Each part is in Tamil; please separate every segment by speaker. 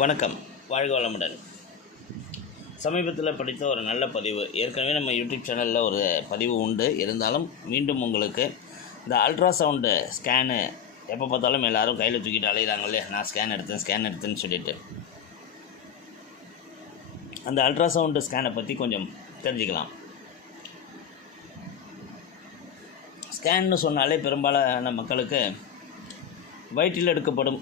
Speaker 1: வணக்கம். வாழ்க வளமுடன். சமீபத்தில் படித்த ஒரு நல்ல பதிவு. ஏற்கனவே நம்ம யூடியூப் சேனலில் ஒரு பதிவு உண்டு. இருந்தாலும் மீண்டும் உங்களுக்கு இந்த அல்ட்ராசவுண்டு ஸ்கேனு எப்போ பார்த்தாலும் எல்லோரும் கையில் தூக்கிட்டு அலையிறாங்களே நான் ஸ்கேன் எடுத்தேன் ஸ்கேன் எடுத்தேன்னு சொல்லிட்டு. அந்த அல்ட்ராசவுண்டு ஸ்கேனை பற்றி கொஞ்சம் தெரிஞ்சுக்கலாம். ஸ்கேன்னு சொன்னாலே பெரும்பாலான மக்களுக்கு வயிற்றில் எடுக்கப்படும்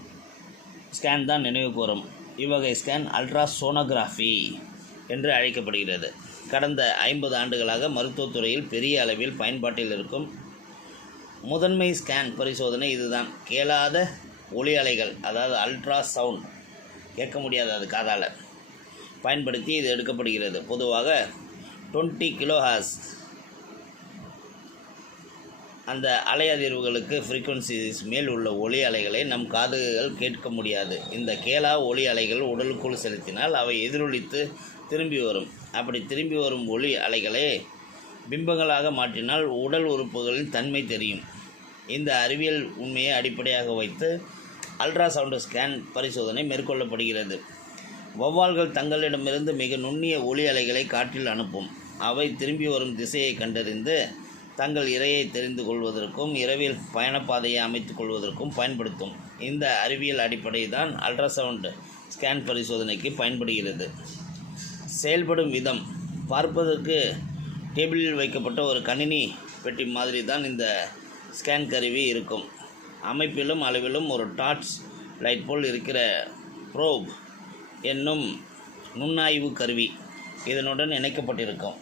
Speaker 1: ஸ்கேன் தான் நினைவுக்கு வரும் இவ்வகை ஸ்கேன் அல்ட்ராசோனோகிராஃபி என்று அழைக்கப்படுகிறது. கடந்த ஐம்பது ஆண்டுகளாக மருத்துவத்துறையில் பெரிய அளவில் பயன்பாட்டில் இருக்கும் முதன்மை ஸ்கேன் பரிசோதனை இதுதான். கேளாத ஒளி அலைகள் அதாவது அல்ட்ரா சவுண்ட் கேட்க முடியாது அது காதால் பயன்படுத்தி இது எடுக்கப்படுகிறது. பொதுவாக டுவெண்ட்டி கிலோஹாஸ் அந்த அலை அதிர்வுகளுக்கு ஃப்ரீக்குவன்சிஸ் மேல் உள்ள ஒளி அலைகளை நம் காதுகள் கேட்க முடியாது. இந்த கேளா ஒளி அலைகள் உடலுக்குள் செலுத்தினால் அவை எதிரொலித்து திரும்பி வரும். அப்படி திரும்பி வரும் ஒளி அலைகளை பிம்பங்களாக மாற்றினால் உடல் உறுப்புகளின் தன்மை தெரியும். இந்த அறிவியல் உண்மையை அடிப்படையாக வைத்து அல்ட்ராசவுண்ட் ஸ்கேன் பரிசோதனை மேற்கொள்ளப்படுகிறது. வௌவால்கள் தங்களிடமிருந்து மிக நுண்ணிய ஒளி அலைகளை காற்றில் அனுப்பும். அவை திரும்பி வரும் திசையை கண்டறிந்து தங்கள் இரையை தெரிந்து கொள்வதற்கும் இரவில் பயணப்பாதையை அமைத்துக் கொள்வதற்கும் பயன்படுத்தும். இந்த அறிவியல் அடிப்படை தான் அல்ட்ராசவுண்ட் ஸ்கேன் பரிசோதனைக்கு பயன்படுகிறது. செயல்படும் விதம். பார்ப்பதற்கு டேபிளில் வைக்கப்பட்ட ஒரு கணினி பெட்டி மாதிரி தான் இந்த ஸ்கேன் கருவி இருக்கும். அமைப்பிலும் அளவிலும் ஒரு டார்ச் லைட் போல் இருக்கிற ப்ரோப் என்னும் நுண்ணாய்வு கருவி இதனுடன் இணைக்கப்பட்டிருக்கும்.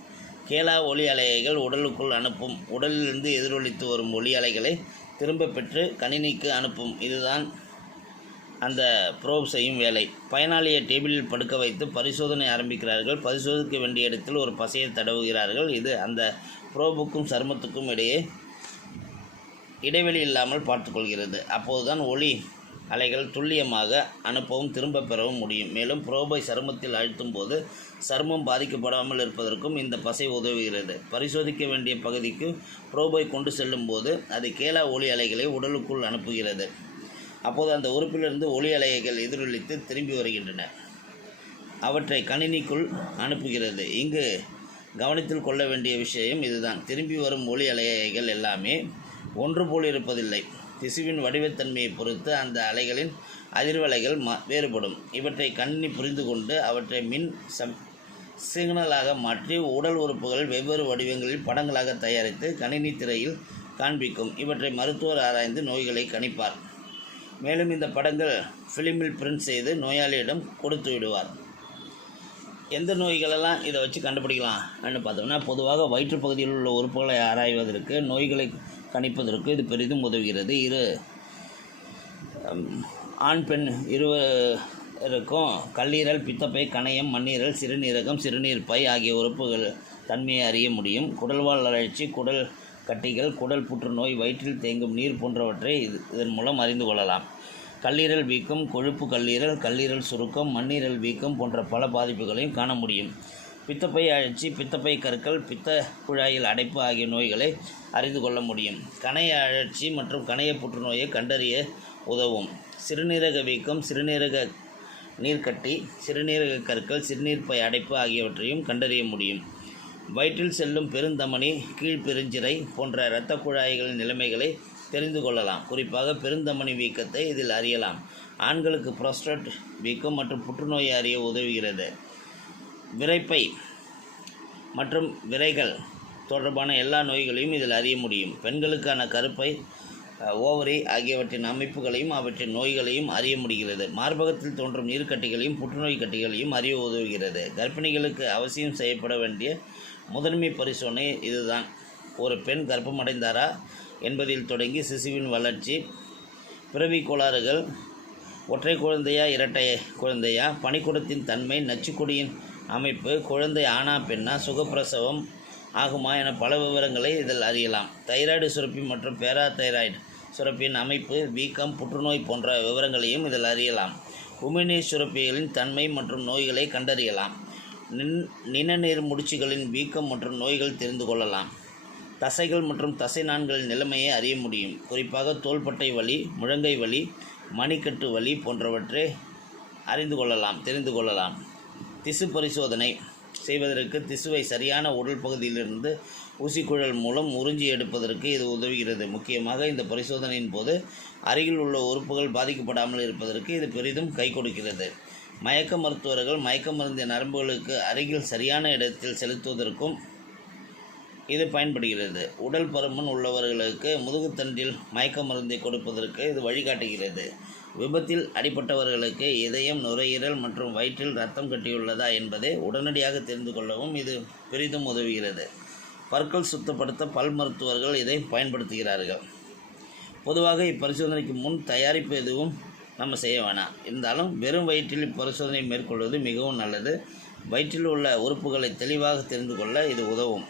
Speaker 1: கேலா ஒளி அலைகள் உடலுக்குள் அனுப்பும். உடலிலிருந்து எதிரொலித்து வரும் ஒளி அலைகளை திரும்ப பெற்று கணினிக்கு அனுப்பும். இதுதான் அந்த ப்ரோப் செய்யும் வேலை. பயனாளியை டேபிளில் படுக்க வைத்து பரிசோதனை ஆரம்பிக்கிறார்கள். பரிசோதிக்க வேண்டிய இடத்தில் ஒரு பசையை தடவுகிறார்கள். இது அந்த ப்ரோபுக்கும் சருமத்துக்கும் இடையே இடைவெளி இல்லாமல் பார்த்துக்கொள்கிறது. அப்போதுதான் ஒளி அலைகள் துல்லியமாக அனுப்பவும் திரும்ப பெறவும் முடியும். மேலும் புரோபை சருமத்தில் அழுத்தும் போது சருமம் பாதிக்கப்படாமல் இருப்பதற்கும் இந்த பசை உதவுகிறது. பரிசோதிக்க வேண்டிய பகுதிக்கு புரோபை கொண்டு செல்லும் போது அது கேலா ஒளி அலைகளை உடலுக்குள் அனுப்புகிறது. அப்போது அந்த உறுப்பிலிருந்து ஒளி அலைகள் எதிரொலித்து திரும்பி வருகின்றன. அவற்றை கணினிக்குள் அனுப்புகிறது. இங்கு கவனத்தில் கொள்ள வேண்டிய விஷயம் இதுதான். திரும்பி வரும் ஒளி அலைகள் எல்லாமே ஒன்று போல் இருப்பதில்லை. திசுவின் வடிவத்தன்மையை பொறுத்து அந்த அலைகளின் அதிர்வலைகள் ம வேறுபடும். இவற்றை கணினி புரிந்து கொண்டு அவற்றை மின் சம் சிக்னலாக மாற்றி உடல் உறுப்புகள் வெவ்வேறு வடிவங்களில் படங்களாக தயாரித்து கணினி திரையில் காண்பிக்கும். இவற்றை மருத்துவர் ஆராய்ந்து நோய்களை கணிப்பார். மேலும் இந்த படங்கள் ஃபிலிமில் பிரிண்ட் செய்து நோயாளியிடம் கொடுத்து விடுவார். எந்த நோய்களெல்லாம் இதை வச்சு கண்டுபிடிக்கலாம்னு பார்த்தோம்னா பொதுவாக வயிற்றுப்பகுதியில் உள்ள உறுப்புகளை ஆராய்வதற்கு நோய்களை கணிப்பதற்கு இது பெரிதும் உதவுகிறது. இரு ஆண் பெண் இருவருக்கும் கல்லீரல் பித்தப்பை கணையம் மண்ணீரல் சிறுநீரகம் சிறுநீர் பை ஆகிய உறுப்புகள் தன்மையை அறிய முடியும். குடல்வால் அழற்சி குடல் கட்டிகள் குடல் புற்றுநோய் வயிற்றில் தேங்கும் நீர் போன்றவற்றை இது இதன் மூலம் அறிந்து கொள்ளலாம். கல்லீரல் வீக்கம் கொழுப்பு கல்லீரல் கல்லீரல் சுருக்கம் மண்ணீரல் வீக்கம் போன்ற பல பாதிப்புகளையும் காண முடியும். பித்தப்பை அழற்சி பித்தப்பை கற்கள் பித்த குழாயில் அடைப்பு ஆகிய நோய்களை அறிந்து கொள்ள முடியும். கணைய அழற்சி மற்றும் கணைய புற்றுநோயை கண்டறிய உதவும். சிறுநீரக வீக்கம் சிறுநீரக நீர்க்கட்டி சிறுநீரக கற்கள் சிறுநீர்ப்பை அடைப்பு ஆகியவற்றையும் கண்டறிய முடியும். வயிற்றில் செல்லும் பெருந்தமனி கீழ்பெருஞ்சிரை போன்ற இரத்த குழாய்களின் நிலைமைகளை தெரிந்து கொள்ளலாம். குறிப்பாக பெருந்தமனி வீக்கத்தை இதில் அறியலாம். ஆண்களுக்கு புரோஸ்டேட் வீக்கம் மற்றும் புற்றுநோயை அறிய உதவுகிறது. விரைப்பை மற்றும் விரைகள் தொடர்பான எல்லா நோய்களையும் இதில் அறிய முடியும். பெண்களுக்கான கருப்பை ஓவரி ஆகியவற்றின் அமைப்புகளையும் அவற்றின் நோய்களையும் அறிய முடிகிறது. மார்பகத்தில் தோன்றும் நீர்க்கட்டிகளையும் புற்றுநோய் கட்டிகளையும் அறிய உதவுகிறது. கர்ப்பிணிகளுக்கு அவசியம் செய்யப்பட வேண்டிய முதன்மை பரிசோதனை இதுதான். ஒரு பெண் கர்ப்பமடைந்தாரா என்பதில் தொடங்கி சிசுவின் வளர்ச்சி பிறவி கோளாறுகள் ஒற்றை குழந்தையா இரட்டை குழந்தையா பனிக்கூடத்தின் தன்மை நச்சுக்கொடியின் அமைப்பு குழந்தை ஆனா பெண்ணா சுகப்பிரசவம் ஆகுமா என பல விவரங்களை இதில் அறியலாம். தைராய்டு சுரப்பி மற்றும் பேரா தைராய்டு சுரப்பியின் அமைப்பு வீக்கம் புற்றுநோய் போன்ற விவரங்களையும் இதில் அறியலாம். உமிழ்நீர் சுரப்பிகளின் தன்மை மற்றும் நோய்களை கண்டறியலாம். நின் நிணநீர் முடிச்சுகளின் வீக்கம் மற்றும் நோய்கள் தெரிந்து கொள்ளலாம். தசைகள் மற்றும் தசை நான்களின் நிலைமையை அறிய முடியும். குறிப்பாக தோள்பட்டை வலி முழங்கை வலி மணிக்கட்டு வலி போன்றவற்றை அறிந்து கொள்ளலாம் தெரிந்து கொள்ளலாம். திசு பரிசோதனை செய்வதற்கு திசுவை சரியான உடல் பகுதியிலிருந்து ஊசிக்குழல் மூலம் உறிஞ்சி எடுப்பதற்கு இது உதவுகிறது. முக்கியமாக இந்த பரிசோதனையின் போது அருகில் உள்ள உறுப்புகள் பாதிக்கப்படாமல் இருப்பதற்கு இது பெரிதும் கை கொடுக்கிறது. மயக்க மருத்துவர்கள் மயக்க மருந்திய நரம்புகளுக்கு அருகில் சரியான இடத்தில் செலுத்துவதற்கும் இது பயன்படுகிறது. உடல் பருமன் உள்ளவர்களுக்கு முதுகுத்தண்டில் மயக்க மருந்தை கொடுப்பதற்கு இது வழிகாட்டுகிறது. விபத்தில் அடிப்பட்டவர்களுக்கு இதயம் நுரையீரல் மற்றும் வயிற்றில் ரத்தம் கட்டியுள்ளதா என்பதை உடனடியாக தெரிந்து கொள்ளவும் இது பெரிதும் உதவுகிறது. பற்கள் சுத்தப்படுத்த பல் மருத்துவர்கள் இதை பயன்படுத்துகிறார்கள். பொதுவாக இப்பரிசோதனைக்கு முன் தயாரிப்பு எதுவும் நம்ம செய்ய வேணாம். இருந்தாலும் வெறும் வயிற்றில் இப்பரிசோதனை மேற்கொள்வது மிகவும் நல்லது. வயிற்றில் உள்ள உறுப்புகளை தெளிவாக தெரிந்து கொள்ள இது உதவும்.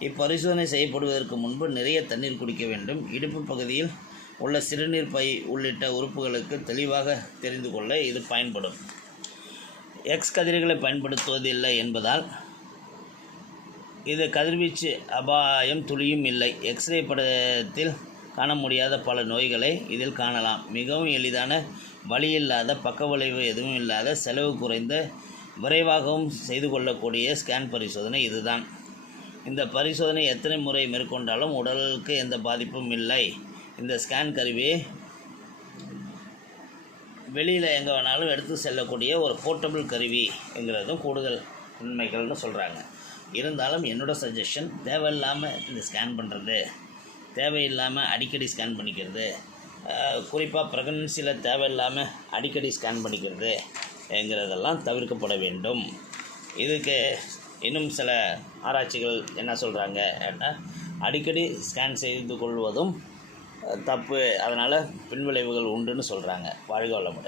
Speaker 1: இப்பரிசோதனை செய்யப்படுவதற்கு முன்பு நிறைய தண்ணீர் குடிக்க வேண்டும். இடுப்பு பகுதியில் உள்ள சிறுநீர் பை உள்ளிட்ட உறுப்புகளுக்கு தெளிவாக தெரிந்து கொள்ள இது பயன்படும். எக்ஸ் கதிர்களை பயன்படுத்துவதில்லை என்பதால் இது கதிர்வீச்சு அபாயம் துளியும் இல்லை. எக்ஸ்ரே படத்தில் காண முடியாத பல நோய்களை இதில் காணலாம். மிகவும் எளிதான வலி இல்லாத பக்க விளைவு எதுவும் இல்லாத செலவு குறைந்த விரைவாகவும் செய்து கொள்ளக்கூடிய ஸ்கேன் பரிசோதனை இதுதான். இந்த பரிசோதனை எத்தனை முறை மேற்கொண்டாலும் உடலுக்கு எந்த பாதிப்பும் இல்லை. இந்த ஸ்கேன் கருவி வெளியில் எங்கே வேணாலும் எடுத்து செல்லக்கூடிய ஒரு போர்ட்டபிள் கருவிங்கிறதும் கூடுதல் நன்மைகள்னு சொல்கிறாங்க இருந்தாலும் என்னோடய சஜஷன் தேவையில்லாமல் இந்த ஸ்கேன் பண்ணுறது தேவையில்லாமல் அடிக்கடி ஸ்கேன் பண்ணிக்கிறது குறிப்பாக ப்ரெக்னன்சியில் தேவையில்லாமல் அடிக்கடி ஸ்கேன் பண்ணிக்கிறது என்கிறதெல்லாம் தவிர்க்கப்பட வேண்டும். இதுக்கு இன்னும் சில ஆராய்ச்சிகள் என்ன சொல்கிறாங்க அடிக்கடி ஸ்கேன் செய்து கொள்வதும் தப்பு. அதனால் பின்விளைவுகள் உண்டுன்னு சொல்கிறாங்க வாழ்க வளமுடன்.